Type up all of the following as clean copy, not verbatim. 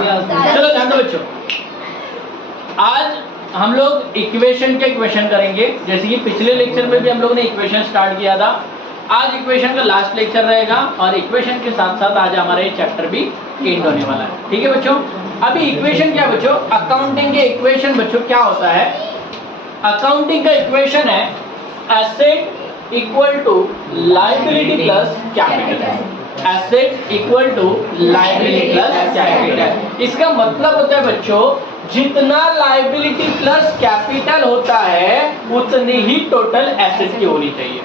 चलो ध्यान दो बच्चों, आज हम लोग इक्वेशन के क्वेश्चन करेंगे। जैसे कि पिछले लेक्चर में भी हम लोग ने इक्वेशन स्टार्ट किया था, आज इक्वेशन का लास्ट लेक्चर रहेगा और इक्वेशन के साथ साथ आज हमारा ये चैप्टर भी एंड होने वाला है। ठीक है बच्चों, अभी इक्वेशन क्या बच्चों, अकाउंटिंग के इक्वेशन बच्चों क्या होता है, अकाउंटिंग का इक्वेशन है asset equal to liability plus capital. Asset equal to liability plus capital, इसका मतलब होता है बच्चों जितना लायबिलिटी प्लस कैपिटल होता है उतनी ही टोटल एसेट की होनी चाहिए।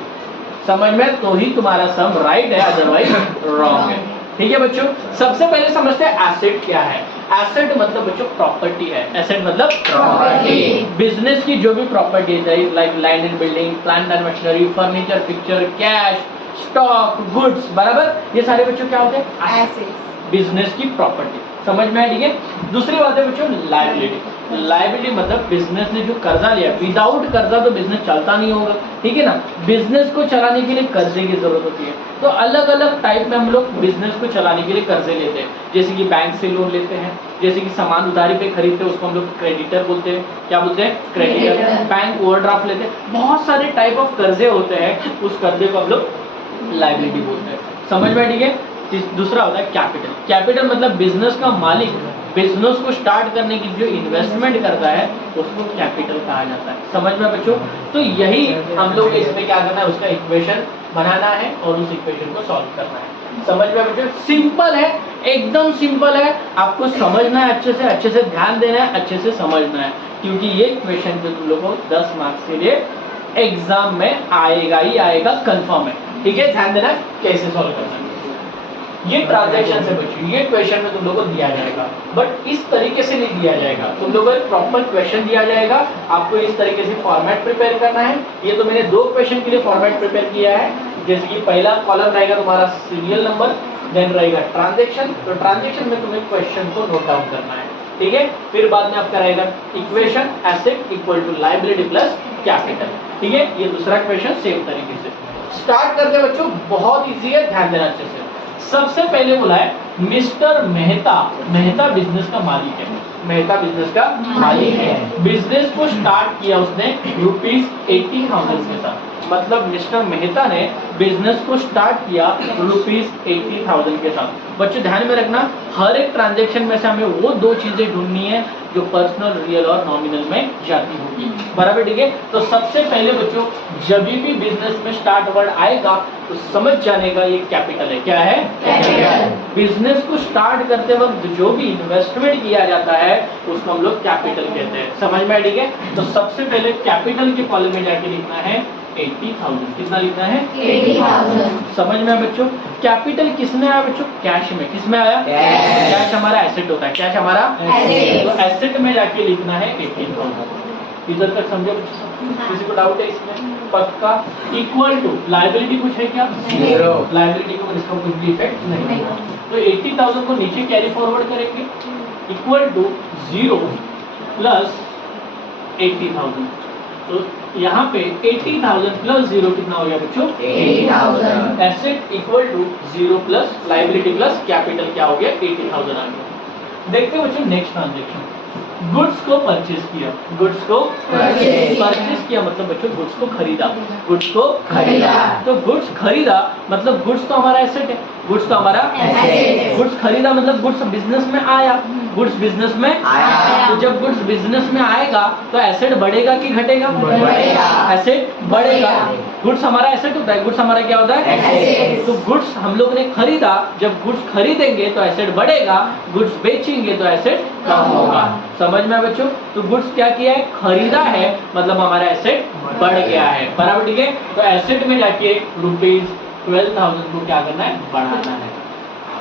समझ में तो ही तुम्हारा सम राइट है, अदरवाइज रॉन्ग है। ठीक है बच्चों, सबसे पहले समझते हैं एसेट क्या है। एसेट मतलब बच्चों प्रॉपर्टी है। एसेट मतलब प्रॉपर्टी, बिजनेस की जो भी प्रॉपर्टी है like land and building, plant and machinery, furniture, picture, cash, stock, goods, बराबर, ये सारे बच्चों क्या होते हैं एसेट, बिजनेस की प्रॉपर्टी। समझ में है? ठीक है। दूसरी बात है बच्चों लायबिलिटी। लायबिलिटी मतलब बिजनेस ने जो कर्जा लिया, विदाउट कर्जा तो बिजनेस चलता नहीं होगा। ठीक है ना, बिजनेस को चलाने के लिए कर्जे की जरूरत होती है। तो अलग अलग टाइप में हम लोग बिजनेस को चलाने के लिए कर्जे लेते हैं। जैसे कि बैंक से लोन लेते हैं, जैसे कि सामान उधारी पे खरीदते हैं उसको हम लोग क्रेडिटर बोलते हैं। क्या बोलते हैं? क्रेडिटर। बैंक ओवरड्राफ्ट लेते हैं, बहुत सारे टाइप ऑफ कर्जे होते हैं, उस कर्जे को हम लोग लायबिलिटी बोलते हैं। समझ में? ठीक है। दूसरा होता है कैपिटल। कैपिटल मतलब बिजनेस का मालिक बिजनेस को स्टार्ट करने की जो इन्वेस्टमेंट करता है उसको कैपिटल कहा जाता है। समझ में बच्चों? तो यही हम लोग इसमें क्या करना है, उसका इक्वेशन बनाना है और उस इक्वेशन को सॉल्व करना है। समझ में बच्चों? सिंपल है, एकदम सिंपल है। आपको समझना है, अच्छे से ध्यान देना है, अच्छे से समझना है, क्योंकि ये क्वेश्चन जो तुम लोग को 10 मार्क्स के लिए एग्जाम में आएगा ही आएगा, कंफर्म है। ठीक है, ध्यान देना कैसे सॉल्व करना है। ये ट्रांजैक्शन से बच्चों ये क्वेश्चन में तुम लोगों को दिया जाएगा, बट इस तरीके से नहीं दिया जाएगा। तुम लोगों को प्रॉपर क्वेश्चन दिया जाएगा, आपको इस तरीके से फॉर्मेट प्रिपेयर करना है। ये तो मैंने 2 क्वेश्चन के लिए फॉर्मेट प्रिपेयर किया है। जैसे कि पहला कॉलम रहेगा तुम्हारा सीरियल नंबर, देन रहेगा ट्रांजैक्शन। तो ट्रांजैक्शन में तुम्हें क्वेश्चन को नोट डाउन करना है। ठीक है, फिर बाद में आपका रहेगा equation asset equal to liability plus capital. ठीक है, ये दूसरा क्वेश्चन सेम तरीके से स्टार्ट करते हैं बच्चों। बहुत ईजी है, ध्यान देना अच्छे से। सबसे पहले बोला है मिस्टर मेहता, मेहता बिजनेस का मालिक है, मेहता बिजनेस का मालिक है। बिजनेस को स्टार्ट किया उसने ₹80,000 के साथ। मतलब मिस्टर मेहता ने बिजनेस को स्टार्ट किया ₹80,000 के साथ। बच्चों ध्यान में रखना, हर एक ट्रांजैक्शन में से हमें वो 2 चीजें ढूंढनी है जो पर्सनल, रियल और नॉमिनल में जाती होगी। बराबर? ठीक है। तो सबसे पहले बच्चों जब भी बिजनेस में स्टार्ट वर्ड आएगा तो समझ जाने का ये कैपिटल है। क्या है? कैपिटल। बिजनेस को स्टार्ट करते वक्त जो भी इन्वेस्टमेंट किया जाता है उसको हम लोग कैपिटल कहते हैं। समझ में? ठीक है। तो सबसे पहले कैपिटल के कॉलम में जाके लिखना है 80,000। कितना लिखना है? 80,000। समझ में बच्चों? कैपिटल किसमें आया बच्चों? कैश में। किसमें आया? कैश हमारा एसेट होता है। कैश हमारा एसेट। तो एसेट में जाके लिखना है 80,000। इधर तक समझो? किसी को डाउट है इसमें? पक्का। इक्वल टू लायबिलिटी कुछ है क्या? 0। लायबिलिटी को इसका कुछ भी इफेक्ट नहीं होगा। तो 80,000 को नीचे कैरी फॉरवर्ड करेंगे, इक्वल टू 0 प्लस 80,000। तो यहाँ पे 80,000 प्लस 0 कितना हो गया बच्चों? 80,000। Asset equal to 0 plus liability plus capital क्या हो गया? 80,000 आ गया। देखते हैं बच्चों नेक्स्ट ट्रांजैक्शन। गुड्स को परचेज किया, गुड्स को परचेज किया मतलब बच्चों गुड्स को खरीदा, गुड्स को खरीदा। तो गुड्स खरीदा मतलब गुड्स तो हमारा एसेट है, गुड्स तो हमारा एसेट। गुड्स खरीदा मतलब गुड्स बिजनेस में आया, गुड्स बिजनेस में आया। तो जब गुड्स बिजनेस में आएगा तो एसेट बढ़ेगा कि घटेगा? बढ़ेगा। एसेट बढ़ेगा। गुड्स हमारा एसेट होता है, गुड्स हमारा क्या होता है? एसेट। तो गुड्स हम लोग ने खरीदा, जब गुड्स खरीदेंगे तो एसेट बढ़ेगा, गुड्स बेचेंगे तो एसेट कम होगा। समझ में बच्चों? तो गुड्स क्या किया है? खरीदा है, मतलब हमारा एसेट बढ़ गया है। बराबर? ठीक है। तो एसेट में जाके ₹12,000 को क्या करना है? बढ़ाना है।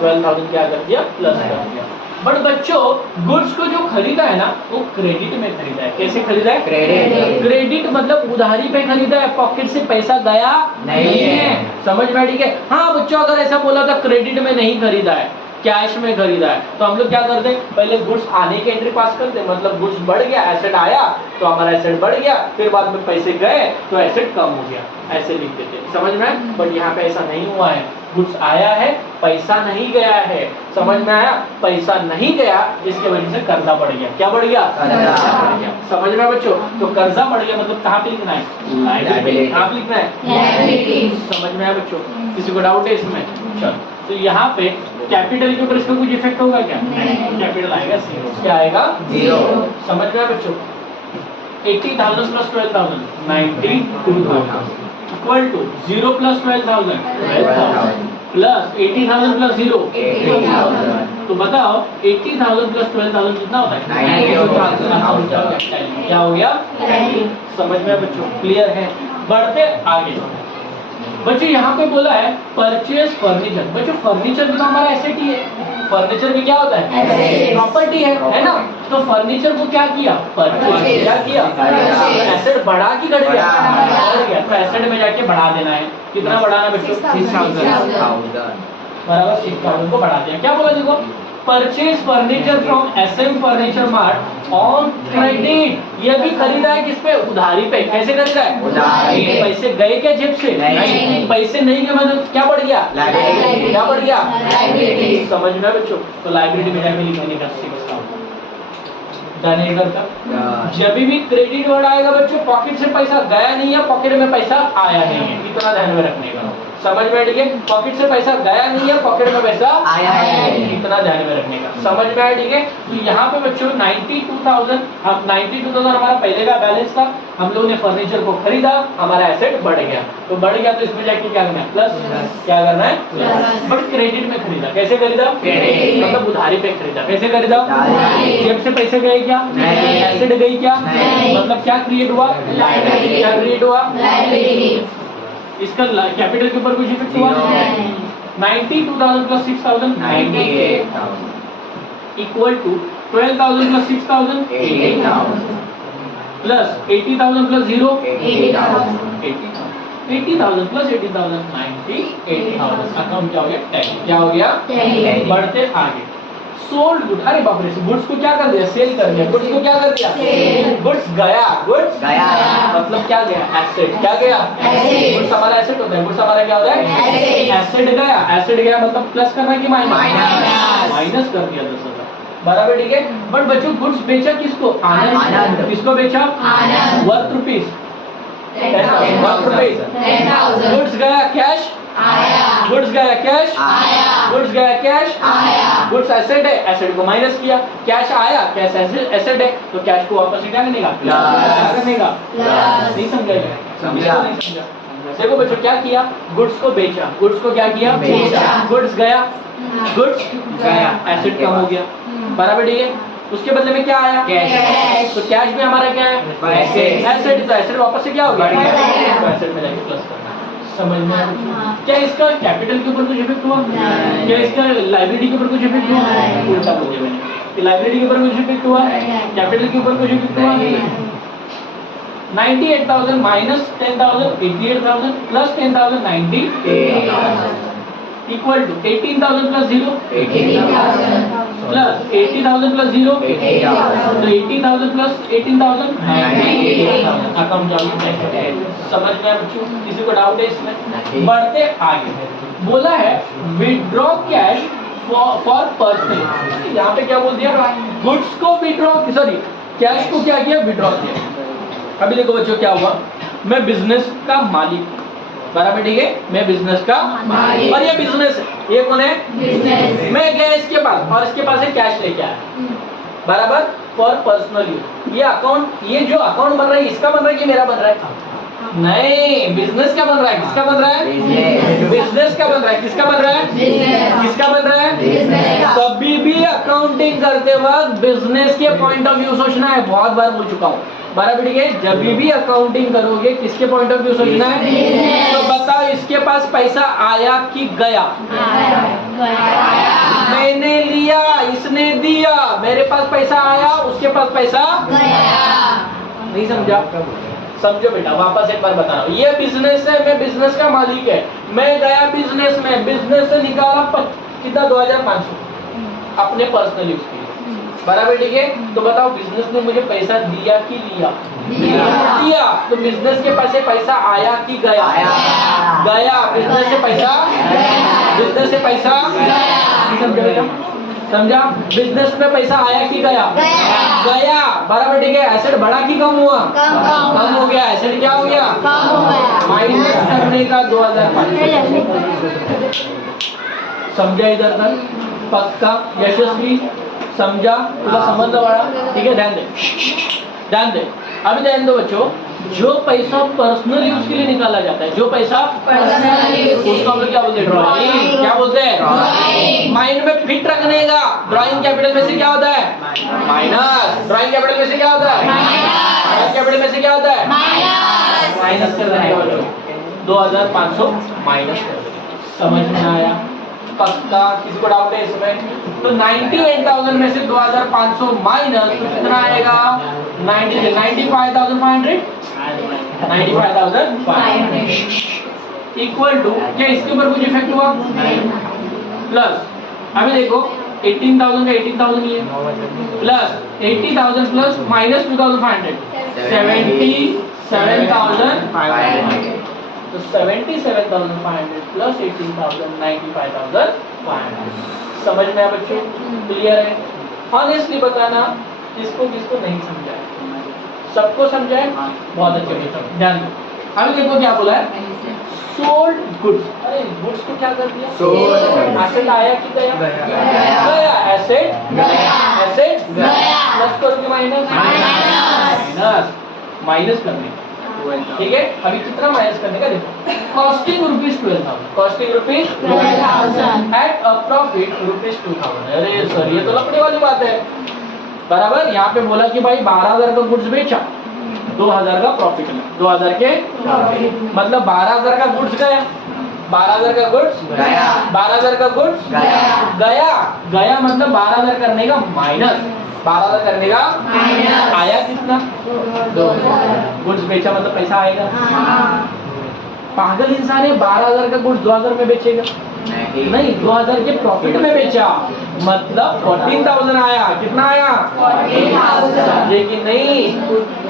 12,000 क्या कर दिया? प्लस कर दिया। बट बच्चों गुड्स को जो खरीदा है ना वो क्रेडिट में खरीदा है। कैसे खरीदा है? क्रेडिट। क्रेडिट मतलब उधारी पे खरीदा है, पॉकेट से पैसा गया नहीं है। समझ में? ठीक है। हाँ बच्चों, अगर ऐसा बोला था क्रेडिट में नहीं खरीदा है कैश में खरीदा है, तो हम लोग क्या करते हैं, पहले गुड्स आने की एंट्री पास करते हैं, मतलब गुड्स बढ़ गया, एसेट आया तो हमारा एसेट बढ़ गया, फिर बाद में पैसे गए तो एसेट कम हो गया, ऐसे लिख देते हैं, समझ में। बट यहाँ पे ऐसा नहीं हुआ है, गुड्स आया है, पैसा नहीं गया है, समझ में आया, पैसा नहीं गया, इसके वजह से कर्जा बढ़ गया। क्या बढ़ गया? कर्जा बढ़ गया। समझ में बच्चों, तो कर्जा बढ़ गया मतलब कहाँ पे लिखना है? लायबिलिटी। कहाँ पे लिखना है? लायबिलिटी। समझ में आया बच्चों, किसी को डाउट है इसमें? चलो, तो यहाँ पे कैपिटल के ऊपर इसका कुछ इफेक्ट होगा क्या? कैपिटल आएगा 0। क्या आएगा? 0। समझ में आया बच्चों? 80,000 plus 12,000 92,000 equal to 0 plus 12,000 plus 80,000 plus 0 80,000। तो बताओ 80,000 प्लस 12,000 कितना होता है? 90,000। क्या हो गया? समझ में बच्चों, क्लियर है? बढ़ते आगे बच्चों, यहाँ पे बोला है परचेज फर्नीचर। बच्चों फर्नीचर भी तो हमारा एसेट ही है, फर्नीचर भी क्या होता है? प्रॉपर्टी है ना। तो फर्नीचर को क्या किया? परचेज। क्या किया? एसेट बढ़ा कि घट गया? बढ़ गया। तो एसेट में जाके बढ़ा देना है। कितना बढ़ाना बच्चों? 6,000 बराबर 6,000 को बढ़ा दिया। क्या बोला देखो, purchase furniture from SM furniture mart on credit. ये भी खरीदा है किस पे? उधारी पे। कैसे खरीदा है? उधारी। पैसे गए क्या जेब से? नहीं। पैसे नहीं गए मतलब क्या बढ़ गया? लायबिलिटी। क्या बढ़ गया? लायबिलिटी। समझ में बच्चों, तो लायबिलिटी में जाके लिखने का 6,000 जब भी क्रेडिट वर्ड आएगा बच्चों, पॉकेट से पैसा गया नहीं है, पॉकेट में पैसा आया नहीं है, इतना ध्यान में रखने का। समझ में ठीक है? पॉकेट से पैसा गया नहीं है, पॉकेट में पैसा आया है, इतना ध्यान में रखने का। समझ में आया? ठीक है। तो यहाँ पे बच्चों 92,000, हम 92,000 हमारा पहले का बैलेंस था, हम लोगों ने फर्नीचर को खरीदा, हमारा एसेट बढ़ गया। तो बढ़ गया तो इसमें जाके क्या करना है? प्लस। क्या करना है? प्लस। बट क्रेडिट में खरीदा। कैसे खरीदा? मतलब उधारी पे खरीदा। कैसे खरीदा? जेब से पैसे गए क्या? एसेट गई क्या? मतलब क्या क्रिएट हुआ? क्या क्रिएट हुआ? इसका कैपिटल के ऊपर कुछ इफेक्ट हुआ? 92,000 plus 6,000 98,000 equal to 12,000 plus 6,000 80,000 plus 80,000 plus 0 80,000 80,000 plus 80,000 98,000। Account क्या हो गया? टैली। क्या हो गया? टैली। बढ़ते आगे, सोल्ड गुड। अरे बाप रे, गुड्स को क्या कर दिया? सेल कर दिया। गुड्स को क्या कर दिया? गुड्स गया। गुड्स गया मतलब क्या गया? एसेट। क्या गया? गुड्स हमारा एसेट होता है। गुड्स हमारा क्या होता है? एसेट गया। एसेट गया मतलब प्लस करना कि माइनस? माइनस कर दिया 10,000। बराबर ठीक है। बट बच्चों गुड्स बेचा किसको? आनंद। किसको बेचा? आनंद। Worth rupees 10,000। गुड्स गया कैश आया। गुड्स गया कैश आया। गुड्स गया कैश आया। गुड्स एसेट है, एसेट को माइनस किया। कैश आया, कैश एसेट है, तो कैश को वापस क्या करने का? प्लस करने का। नहीं समझाएगा? समझा? देखो बच्चों क्या किया? गुड्स को बेचा। गुड्स को क्या किया? बेचा। गुड्स गया। गुड्स गया, एसेट कम हो गया। बराबर ठीक है। उसके बदले में क्या आया? कैश। तो कैश भी हमारा क्या है? एसेट। तो एसेट वापस से क्या हो गया? तो एसेट में जाके प्लस करना। समझ में आया? क्या इसका कैपिटल के ऊपर कुछ इफेक्ट हुआ? क्या इसका लायबिलिटी के ऊपर कुछ इफेक्ट हुआ? उल्टा बोल दिया मैंने। लायबिलिटी के ऊपर कुछ इफेक्ट हुआ? कैपिटल के ऊपर कुछ इफेक्ट हुआ? 98,000 minus 10,000 88,000 plus 10,000 98,000 equal to 18,000 plus 0 18,000 plus 80,000 plus 0 80,000। तो 80,000 प्लस 18,000 98,000। अकाउंट चालू। समझ में आया बच्चों? किसी को डाउट है इसमें? बढ़ते आगे, बोला है विड्रॉ कैश फॉर पर्सनल। यहाँ पे क्या बोल दिया? गुड्स को विड्रॉ, सॉरी कैश को क्या किया? विड्रॉ किया। अभी देखो बच्चों क्या हुआ, मैं बिजनेस का मालिक, बराबर ठीक है, मैं बिजनेस का मालिक और ये बिजनेस है। ये कौन है? बिजनेस। मैं गया इसके पास और इसके पास से कैश लेके आया, बराबर फॉर पर्सनल यूज। ये अकाउंट, ये जो अकाउंट बन रहा है इसका बन रहा है कि मेरा बन रहा है? नहीं, बिजनेस का बन रहा है। किसका बन रहा है? बिजनेस का बन रहा है। किसका बन रहा है? किसका बन रहा है? कभी भी अकाउंटिंग करते वक्त बिजनेस के पॉइंट ऑफ व्यू सोचना है। बहुत बार बोल चुका हूँ, बराबर ठीक है। जब भी अकाउंटिंग करोगे किसके पॉइंट ऑफ व्यू सोचना है? तो बताओ इसके पास पैसा आया कि गया? मैंने लिया, इसने दिया, मेरे पास पैसा आया, उसके पास पैसा गया। नहीं समझा? समझो बेटा, वापस एक बार बता रहा हूँ। ये बिजनेस है, मैं बिजनेस का मालिक है। मैं गया बिजनेस में, बिजनेस से निकाला कितना? 2,500। अपने पर्सनल यूज के लिए, बराबर ठीक है। तो बताओ बिजनेस ने मुझे पैसा दिया कि लिया? दिया। तो बिजनेस के पास से पैसा आया कि गया? गया। बिजनेस से पैसा, बिजनेस से पैसा, समझा? बिजनेस में पैसा आया कि गया? गया। बराबर ठीक है। एसेट बढ़ा कि कम हुआ? कम हो गया। एसेट क्या हो गया? माइनस करने का 2500। समझा इधर तक? पक्का? यशस्वी? समझा? पूरा समझ लो बड़ा, ठीक है? ध्यान दे, ध्यान दे। अभी ध्यान दो बच्चों, जो पैसा पर्सनल यूज के लिए निकाला जाता है, जो पैसा उसको हम लोग क्या बोलते हैं? ड्राइंग। क्या बोलते हैं? माइंड में फिट रखने का। ड्राइंग कैपिटल में से क्या होता है? माइनस। ड्राइंग कैपिटल में से क्या होता है? ड्राइंग कैपिटल में से क्या होता है? माइनस कर देने का बच्चों। 2500 माइनस कर देंगे। समझ में आया? पक्का? किसी को डाउट है इसमें? तो 98,000 में से 2500 माइनस तो कितना आएगा? 95,500 इक्वल टू, क्या इसके ऊपर कुछ इफेक्ट हुआ? प्लस, अभी देखो 18,000 का 18,000 ही है, प्लस 80,000 प्लस माइनस 2,500 77,500। तो 77,500 प्लस 18,000 95,500। समझ में आया बच्चों? क्लियर है? ऑनेस्टली बताना, किसको किसको नहीं समझा है? सबको समझा है? बहुत अच्छे से समझ। ध्यान दो, अभी देखो क्या बोला है? Sold goods. अरे गुड्स को क्या कर दिया? सोल्ड। एसेट आया कि गया? गया। एसेट, एसेट प्लस करोगे माइनस, माइनस माइनस करने, ठीक है? अभी कितना माइनस करने का देखो। Costing rupees 12,000, costing rupees 12,000 at a profit rupees 2,000। अरे सर ये तो लपड़े वाली बात है। बराबर, यहाँ पे बोला कि भाई 12,000 का गुड्स बेचा, 2,000 का प्रॉफिट है। 2,000 के मतलब 12,000 का गुड्स गया, 12,000 का गुड्स गया, 12,000 का गुड्स गया, गया मतलब 12,000 करने का माइनस, 12,000 करने का आया कितना? 2,000। गुड्स बेचा मतलब पैसा आएगा। पागल इंसान है, 12,000 का गुड्स 2,000 में बेचेगा? नहीं, 2,000 के प्रॉफिट में बेचा मतलब 14,000 आया। कितना आया? 14,000। लेकिन नहीं,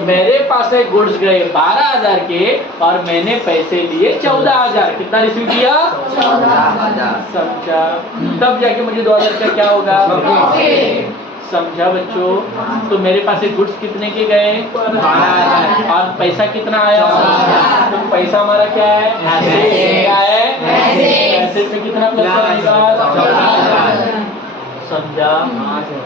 मेरे पास से गुड्स गए 12,000 के और मैंने पैसे लिए 14,000। कितना रिसीव किया? 14,000। समझा? तब जाके मुझे 2,000 का क्या होगा? समझा बच्चों? तो मेरे पास से गुड्स कितने के गए? 12,000 और पैसा कितना आया? तो पैसा हमारा क्या है? एसेट। क्या है? एसेट में कितना प्लस आएगा? 14,000। समझा?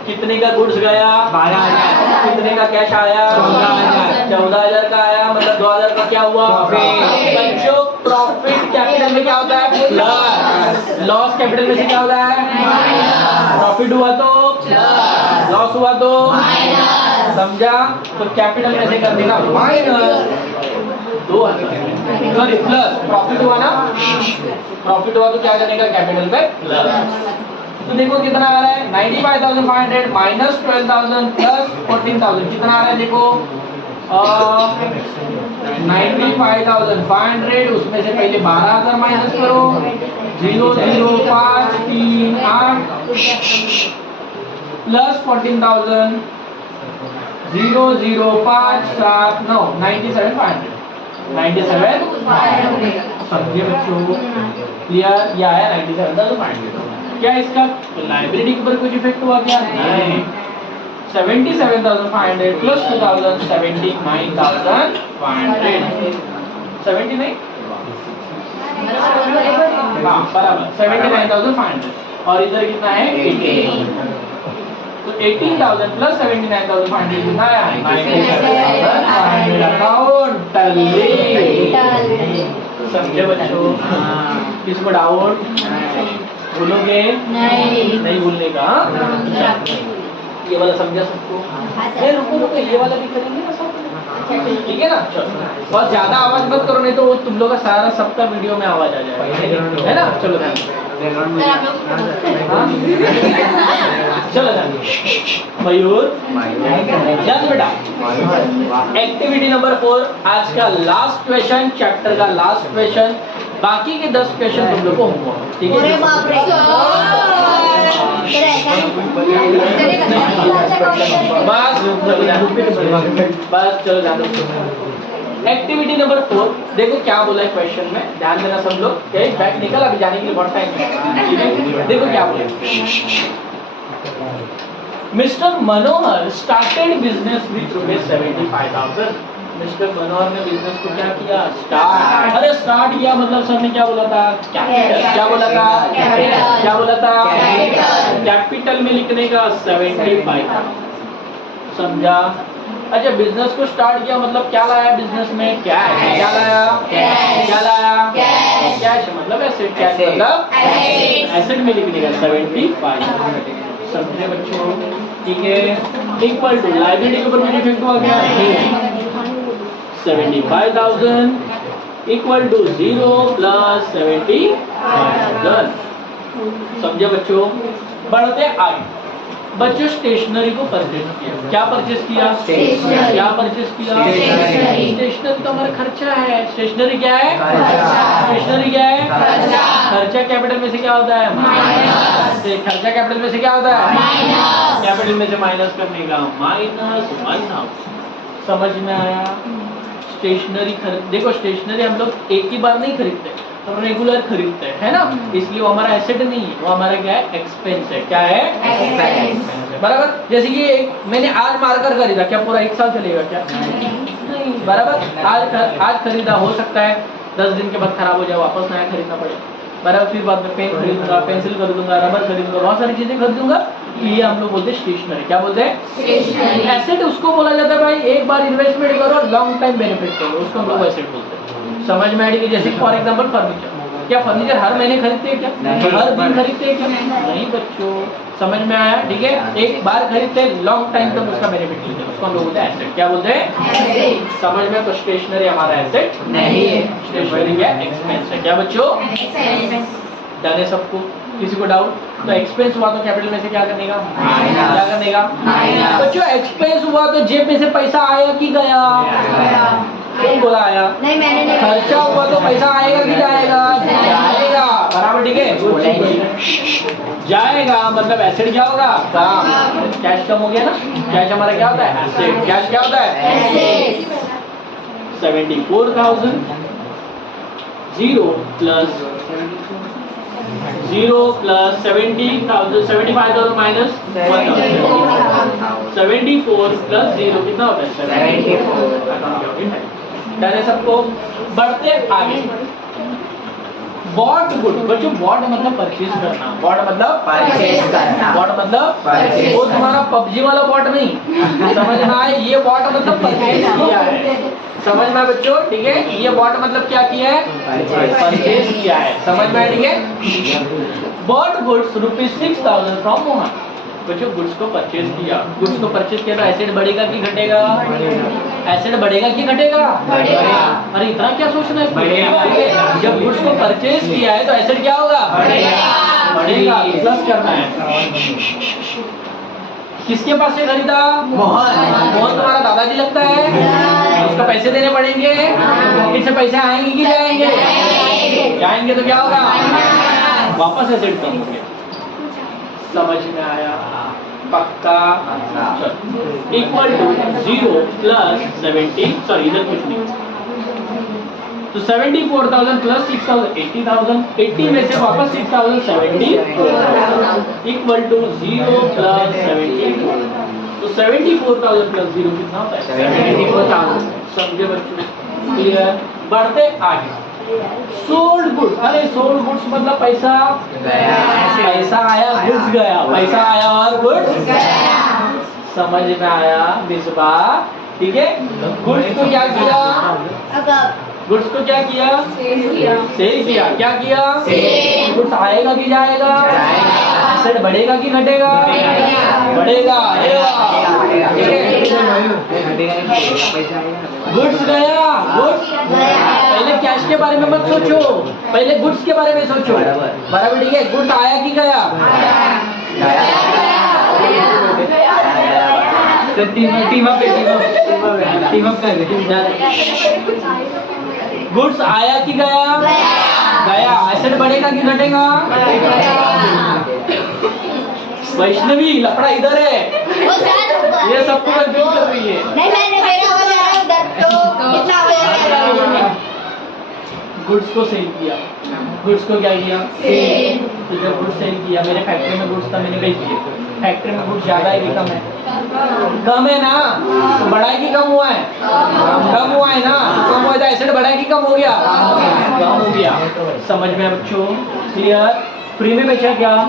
कितने का गुड्स गया? 12,000। कितने का कैश आया? 14,000। 14,000 का आया मतलब 2,000 का क्या हुआ? बच्चों प्रॉफिट कैपिटल में क्या होता है? प्लस। लॉस कैपिटल में से क्या होता है? प्रॉफिट हुआ तो प्लस, लॉस हुआ तो माइनस। समझा? तो कैपिटल में से करने का माइनस 2,000, सॉरी प्लस। प्रॉफिट हुआ ना? प्रॉफिट हुआ तो क्या करने का? कैपिटल पे प्लस। तो देखो कितना आ रहा है? 95,500 माइनस 12,000 प्लस 14,000। कितना आ रहा है देखो? 95,500, उसमें से पहले 12,000 माइनस करो। 0 0 5 3 8 प्लस 14,000 0 0 5 7 9 97,500 97,500। समझे बच्चों? क्लियर? ये आया 97,500। क्या इसका लाइब्रेरी के ऊपर कुछ इफेक्ट हुआ क्या? नहीं। 77,500 प्लस 2,000 79,500। 70 नहीं? हाँ बराबर 79,500। और इधर कितना है? 18। तो 18,000 प्लस 79,500 कितना आया? 97,500 अकाउंट टैली। समझे बच्चों? किसको डाउट? बोलोगे? नहीं बोलने का? ये वाला समझा सबको? रुको रुको, ये वाला भी करेंगे ना सब, ठीक है ना? चलो, बहुत ज्यादा आवाज मत करो, नहीं तो तुम लोग का सारा सबका वीडियो में आवाज आ जाएगा, है ना? चलो चलो मयूर ध्यान बेटा। एक्टिविटी नंबर 4, आज का लास्ट क्वेश्चन, चैप्टर का लास्ट क्वेश्चन। बाकी के 10 क्वेश्चन तुम लोग को होमवर्क, ठीक है? बस चलो जानो। एक्टिविटी नंबर 4 देखो क्या बोला है क्वेश्चन में, ध्यान देना सब लोग। बैग निकल, अभी जाने के लिए बहुत टाइम है, ठीक है? देखो क्या बोला। Mister Manohar started business with ₹75,000। Mister Manohar ने बिजनेस को क्या किया? स्टार्ट। अरे स्टार्ट किया मतलब सर ने क्या बोला था? क्या बोला था? क्या बोला था? कैपिटल में लिखने का 75। समझा? अच्छा, बिजनेस को स्टार्ट किया मतलब क्या लाया बिजनेस में? कैश। क्या लाया? क्या लाया? कैश मतलब एसेट। कैश मतलब एसेट में लिखने का 75। समझे बच्चों? ठीक है। इक्वल टू लायबिलिटी के ऊपर मैंने इफेक्ट हुआ क्या? 75,000 इक्वल टू 0 प्लस 75,000। समझे बच्चों? बढ़ते आगे। बच्चों स्टेशनरी को परचेज किया। क्या परचेज किया? क्या परचेज किया? स्टेशनरी तो हमारा खर्चा है। स्टेशनरी क्या है? स्टेशनरी क्या है? खर्चा कैपिटल में से क्या होता है? माइनस। खर्चा कैपिटल में से क्या होता है? माइनस। कैपिटल में से माइनस करने का -1,000। समझ में आया? स्टेशनरी देखो, स्टेशनरी हम लोग एक ही बार नहीं खरीदते, तो रेगुलर खरीदते हैं, है ना? इसलिए वो हमारा एसेट नहीं है, वो हमारा क्या है? एक्सपेंस है। क्या है? एक्सपेंस। बराबर। जैसे कि मैंने आज मार्कर खरीदा, क्या पूरा 1 साल चलेगा क्या? नहीं। बराबर। आज खरीदा, हो सकता है 10 दिन के बाद खराब हो जाए, वापस नया खरीदना पड़े। बराबर। फिर बाद में पेन खरीदूंगा, पेंसिल खरीदूंगा, रबर खरीदूंगा, बहुत सारी चीजें खरीदूंगा। ये हम लोग बोलते हैं स्टेशनरी। क्या बोलते हैं? स्टेशनरी। एसेट उसको बोला जाता है भाई, एक बार इन्वेस्टमेंट करो, लॉन्ग टाइम बेनिफिट करो, उसको हम लोग एसेट बोलते हैं। समझ में आएगी? जैसे फॉर एग्जांपल फर्नीचर। क्या फर्नीचर हर महीने खरीदते हैं क्या? हर दिन खरीदते हैं क्या? नहीं बच्चों। समझ में आया? ठीक है। एक बार खरीदते हैं, लॉन्ग टाइम तक उसका बेनिफिट लेते हैं, उसको हम लोग बोलते हैं एसेट। क्या बोलते हैं? समझ में? तो स्टेशनरी हमारा एसेट नहीं है, स्टेशनरी क्या? एक्सपेंस है। क्या बच्चों? डन है सबको? किसी को डाउट? तो एक्सपेंस हुआ तो कैपिटल में से क्या करने का? क्या करने का? बच्चों एक्सपेंस हुआ तो जेब में से पैसा आया कि गया? कौन बोला आया? नहीं, मैंने नहीं। खर्चा हुआ तो पैसा आएगा कि जाएगा? जाएगा। बराबर। ठीक है। जाएगा मतलब एसेट क्या होगा? कम। कैश कम हो गया ना? कैश हमारा क्या होता है? एसेट। कैश क्या होता है? एसेट। 74,000 0 प्लस 70,000 75,000 माइनस 1,000 74 प्लस 0 कितना होता है? 74। डन है सबको? बढ़ते आगे। Bought good. बच्चों बॉट मतलब परचेज करना। बॉट मतलब परचेज करना। बॉट मतलब परचेज। वो तुम्हारा पबजी वाला बॉट नहीं, समझ में आए? ये बॉट मतलब परचेज किया है। समझ में बच्चों? ठीक है। ये बॉट मतलब क्या किया है? परचेज किया है। समझ में? ठीक है। Bought goods ₹6,000 from Mohan. बच्चों गुड्स को परचेज किया। गुड्स को परचेज किया तो एसेट बढ़ेगा कि घटेगा? एसेट बढ़ेगा कि घटेगा? बढ़ेगा। अरे इतना क्या सोचना है? बढ़ेगा। जब गुड्स को परचेज किया है तो एसेट क्या होगा? बढ़ेगा। बढ़ेगा। प्लस करना है। किसके पास से खरीदा? मोहन। मोहन तुम्हारा दादाजी लगता है? उसको पैसे देने पड़ेंगे। इससे पैसे आएंगे कि जाएंगे? जाएंगे तो क्या होगा? वापस एसेट कम हो गया। समझ में आया? पक्का? इक्वल टू 0 प्लस 70, सॉरी इधर कुछ नहीं, तो 74,000 प्लस 6,000 80,000, 80 में से वापस 6,000 74 इक्वल टू 0 प्लस 74, तो 74,000 प्लस 0 कितना होता है? 74,000। समझे बच्चों? क्लियर? बढ़ते आगे। Sold goods. अरे सोल्ड गुड्स मतलब पैसा गया, पैसा आया, गुड्स गया, पैसा आया और गुड्स गया। समझ में आया मिसबा? ठीक है। गुड्स को क्या किया? गुड्स को क्या किया? सेल किया। क्या किया? गुड्स आएगा कि जाएगा? एसेट बढ़ेगा कि घटेगा? बढ़ेगा। गुड्स गया। गुड्स पहले कैश के बारे में मत सोचो, पहले गुड्स के बारे में सोचो। बराबर। ठीक है। गुड्स आया कि गया? टीम अप कर। गुड्स आया कि गया? गया। एसेट बढ़ेगा कि घटेगा? वैष्णवी लफड़ा इधर है, ये सबको कंफ्यूज कर रही है। गुड्स को सेल किया, गुड्स को क्या किया? तो जब गुड्स सेल किया, मेरे फैक्ट्री में गुड्स था, मैंने बेच दिए। फैक्ट्री में गुड्स ज्यादा है कि कम है? कम है ना, तो बढ़ा है कि कम हुआ है? कम हुआ है ना, तो कम हुआ था, एसेट बढ़ा है कि कम हो गया? कम हो गया। समझ में बच्चों? क्लियर? फ्री में बेचा क्या? और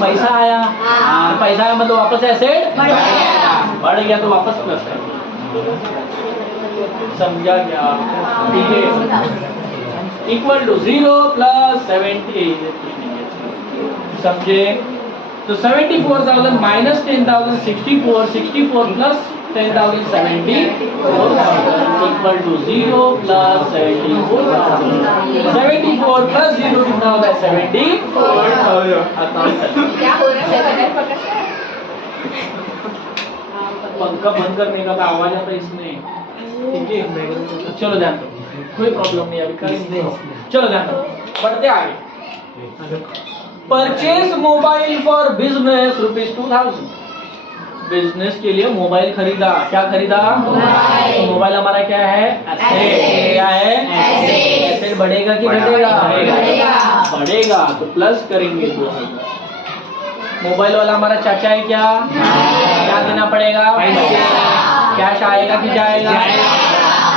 पैसा आया, तो पैसा आया मतलब वापस एसेट बढ़ गया, तो वापस प्लस है। समझा क्या? ठीक है। इक्वल टू 0 प्लस 70, समझे? तो 74,000 minus 10,000 64, 64 plus 10,000 74,000 equal to 0 plus 74,000। 74 plus 0 कितना होता है? 74,000। पंखा बंद करने का आवाज आता है इसमें, ठीक है? चलो ध्यान दो, कोई प्रॉब्लम नहीं, अभी करेंगे। चलो ध्यान दो, बढ़ते आगे। Purchase mobile for business ₹2000। Business के लिए मोबाइल खरीदा। क्या खरीदा? तो मोबाइल हमारा क्या है? एसेट। क्या है? एसेट बढ़ेगा कि घटेगा? बढ़ेगा, तो प्लस करेंगे 2000। मोबाइल वाला हमारा चाचा है क्या? क्या देना पड़ेगा? कैश आएगा कि जाएगा?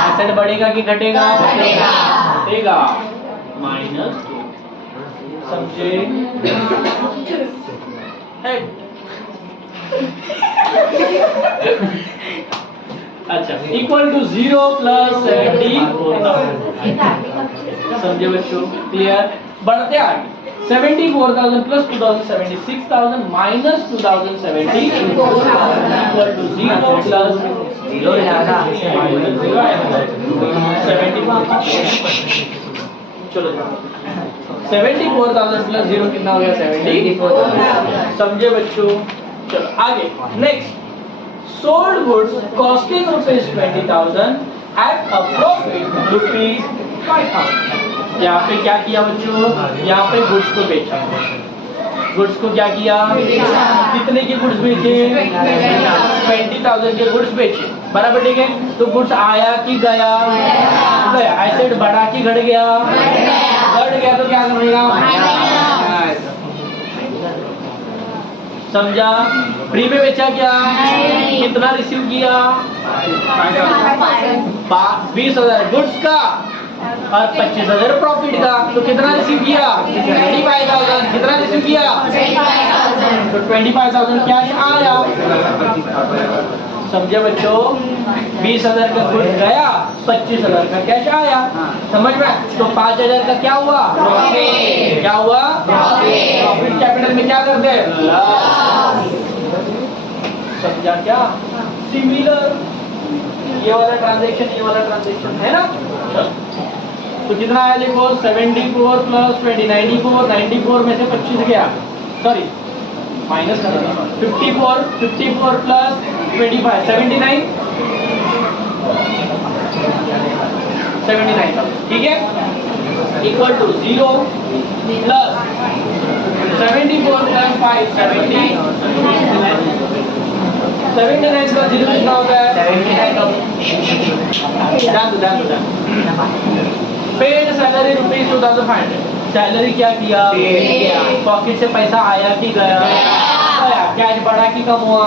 एसेट बढ़ेगा कि घटेगा? घटेगा, माइनस। समझे? अच्छा, इक्वल टू 0 प्लस 74,000। समझे बच्चों? क्लियर? बढ़ते आगे। 74,000 plus 2,000 76,000 minus 2,070 equal to 0 plus 0 चलो 74,000 प्लस 0 कितना हो गया? 74,000। समझे बच्चों? चलो आगे। Next, sold goods costing ₹20,000 at a profit ₹5,000। यहाँ पे क्या किया बच्चों? यहाँ पे गुड्स को बेचा। गुड्स को क्या किया? कितने के गुड्स बेचे? 20,000 के गुड्स बेचे। बराबर, ठीक है? तो गुड्स आया कि गया? गया। एसेट बढ़ा कि घट गया? घट गया, तो क्या करेगा? समझा? फ्री में बेचा क्या? कितना रिसीव किया? 20,000 गुड्स का और 25,000 प्रॉफिट का, तो कितना रिसीव किया? 25,000। कितना रिसीव किया? 25,000। तो 25,000 कैश आया। समझे बच्चों? 20,000 का गुड्स गया, 25,000 का कैश आया। समझ में? तो 5,000 का क्या हुआ? प्रॉफिट। क्या हुआ? प्रॉफिट कैपिटल में क्या करते हैं? समझा क्या? सिमिलर, ये वाला ट्रांजैक्शन, ये वाला ट्रांजैक्शन है ना? तो कितना आया देखो? 74 प्लस 20 94, 94 में से 25 गया, सॉरी माइनस 54 प्लस 25 79, ठीक है? इक्वल टू 0 प्लस 74 प्लस 5 70, 79 का 0 कितना होता है? 79। Paid salary ₹2,500। सैलरी क्या किया? पॉकेट से पैसा आया कि गया? गया। कैश बढ़ा कि कम हुआ?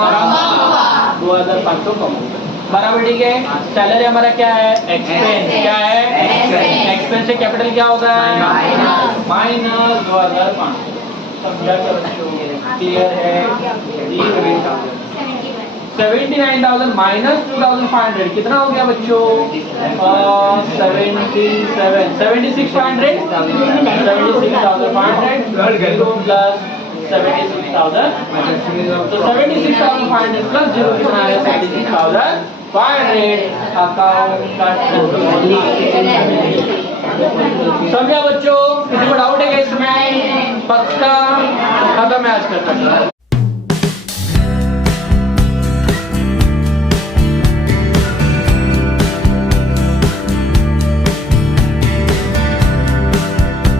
2,500 कम हुआ। बराबर, ठीक है? सैलरी हमारा क्या है? एक्सपेंस। क्या है? एक्सपेंस से कैपिटल क्या होता है? माइनस 2,500। समझा क्या बच्चों? क्लियर है? 79,000 माइनस 2,500 कितना हो गया बच्चों? 76,500 76,500 प्लस 76,000, तो 76,500 प्लस 0 कितना है? 76,500। अकाउंट का समझा बच्चों? किसी को डाउट है क्या इसमें? पक्का? खत्म है आज का।